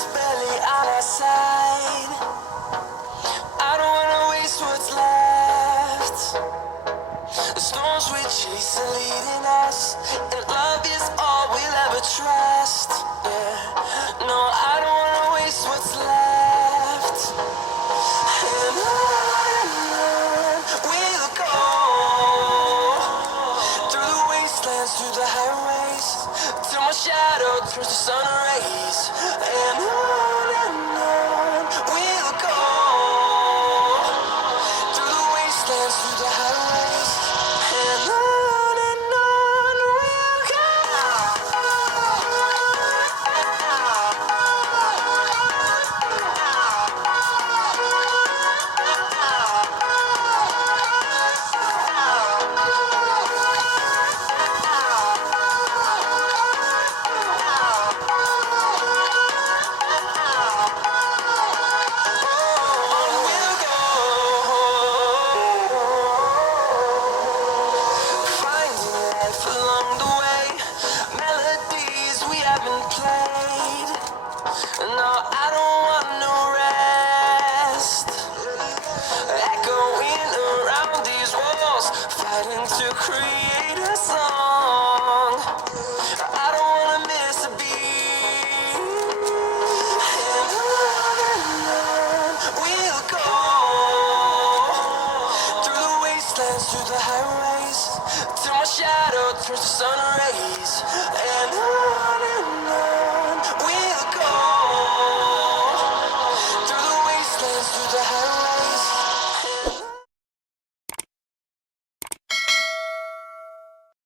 just barely on our side. I don't wanna waste what's left. The storms we chase are leading us, and love is all we'll ever trust. Yeah, no, I don't wanna waste what's left. And on we'll go, through the wastelands, through the highways, till my shadow turns to sun rays. And on we'll go, through the wastelands, through the highways, and on we'll go. Along the way, melodies we haven't played. No, I don't